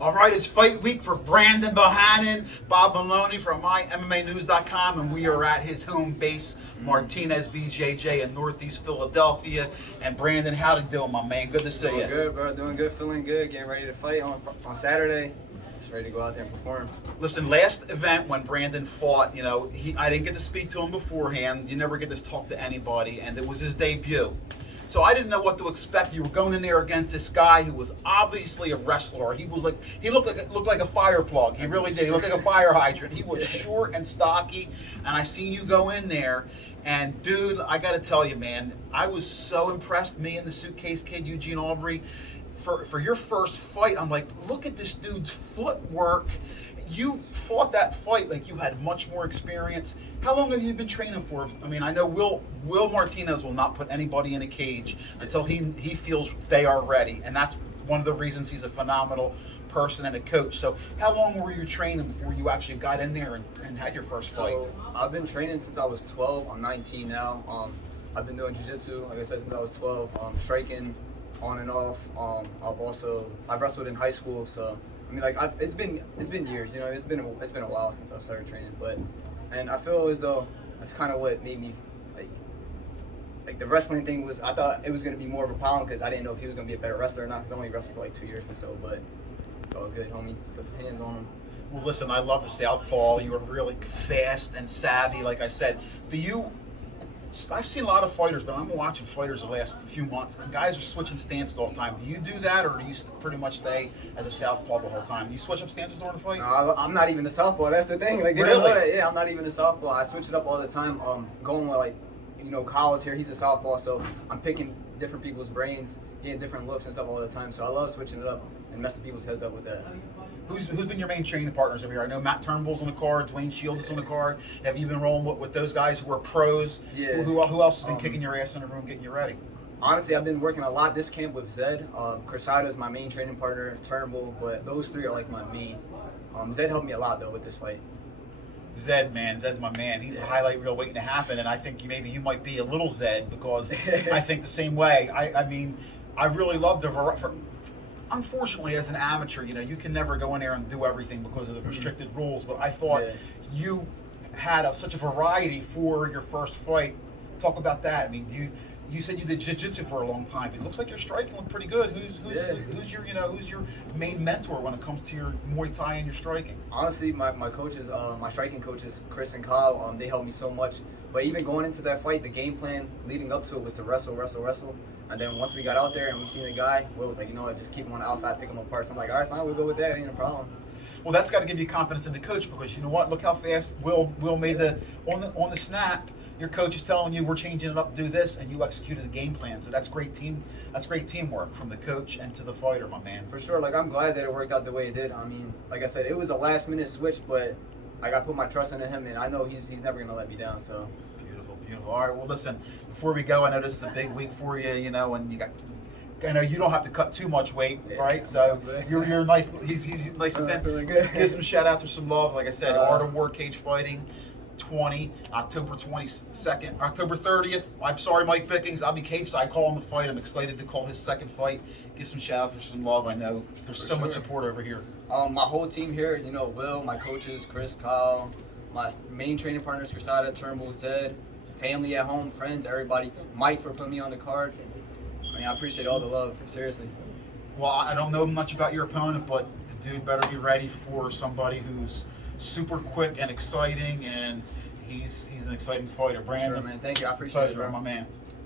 All right, it's fight week for Brandon Bohannon, Bob Maloney from MyMMAnews.com, and we are at his home base, Martinez BJJ in Northeast Philadelphia. And Brandon, how'd it doing, my man? Good to see you. Doing good, bro. Doing good, feeling good, getting ready to fight on Saturday. Just ready to go out there and perform. Listen, last event when Brandon fought, I didn't get to speak to him beforehand. You never get to talk to anybody, and it was his debut. So I didn't know what to expect. You were going in there against this guy who was obviously a wrestler. He looked like a fire plug. He really did. He looked like a fire hydrant. He was short and stocky, and I seen you go in there. And dude, I got to tell you, man, I was so impressed. Me and the suitcase kid, Eugene Aubrey, for your first fight. I'm like, look at this dude's footwork. You fought that fight like you had much more experience. How long have you been training for? I mean, I know Will Martinez will not put anybody in a cage until he feels they are ready, and that's one of the reasons he's a phenomenal person and a coach. So how long were you training before you actually got in there and had your first fight? So I've been training since I was 12. I'm 19 now. I've been doing jiu-jitsu, like I said, since I was 12. Striking on and off. I've wrestled in high school, so I mean, like it's been years. It's been a while since I've started training, and I feel as though that's kind of what made me like the wrestling thing was. I thought it was going to be more of a problem because I didn't know if he was going to be a better wrestler or not. Because I only wrestled for like 2 years or so, but it's all good, homie. Put the hands on him. Well, listen, I love the southpaw. You were really fast and savvy, like I said. I've seen a lot of fighters, but I'm watching fighters the last few months, and guys are switching stances all the time. Do you do that, or do you pretty much stay as a southpaw the whole time? Do you switch up stances during the fight? No, I'm not even a southpaw. That's the thing. Like, really? Yeah, I'm not even a southpaw. I switch it up all the time. Going with Kyle's here. He's a southpaw, so I'm picking different people's brains, getting different looks and stuff all the time. So I love switching it up and messing people's heads up with that. Who's been your main training partners over here? I know Matt Turnbull's on the card, Dwayne Shields is on the card. Have you been rolling with those guys who are pros? Yeah. Who else has been kicking your ass in the room, getting you ready? Honestly, I've been working a lot this camp with Zed. Crusader is my main training partner, Turnbull, but those three are like my main. Zed helped me a lot though with this fight. Zed's my man. He's a highlight reel waiting to happen, and I think maybe you might be a little Zed because I think the same way. I mean, I really love the variety. Unfortunately, as an amateur, you can never go in there and do everything because of the restricted rules. But I thought you had such a variety for your first fight. Talk about that. I mean, you said you did jiu-jitsu for a long time. It looks like your striking looked pretty good. Who's your main mentor when it comes to your Muay Thai and your striking? Honestly, my coaches, my striking coaches, Chris and Kyle, they helped me so much. But even going into that fight, the game plan leading up to it was to wrestle. And then once we got out there and we seen the guy, Will was like, you know what, just keep him on the outside, pick him apart. So I'm like, all right, fine, we'll go with that. Ain't a problem. Well, that's got to give you confidence in the coach because you know what? Look how fast Will made on the snap. Your coach is telling you we're changing it up to do this, and you executed the game plan. So that's great teamwork from the coach and to the fighter, my man. For sure. Like, I'm glad that it worked out the way it did. I mean, like I said, it was a last minute switch, but I got to put my trust into him, and I know he's never gonna let me down. So beautiful. All right. Well, listen. Before we go, I know this is a big week for you. And I know you don't have to cut too much weight, right? So you're nice. He's nice and thin. Give some shout out to some love. Like I said, Art of War Cage Fighting. October 22nd, October 30th. I'm sorry, Mike Bickings. I'll be cage side calling the fight. I'm excited to call his second fight. Give some shout out to some love. I know there's so much support over here. My whole team here, Will, my coaches, Chris, Kyle, my main training partners, Crusader, Turnbull, Zed, family at home, friends, everybody. Mike for putting me on the card. I mean, I appreciate all the love, seriously. Well, I don't know much about your opponent, but the dude better be ready for somebody who's super quick and exciting, and he's an exciting fighter. Brandon, sure, man. Thank you. I appreciate it, bro. My man.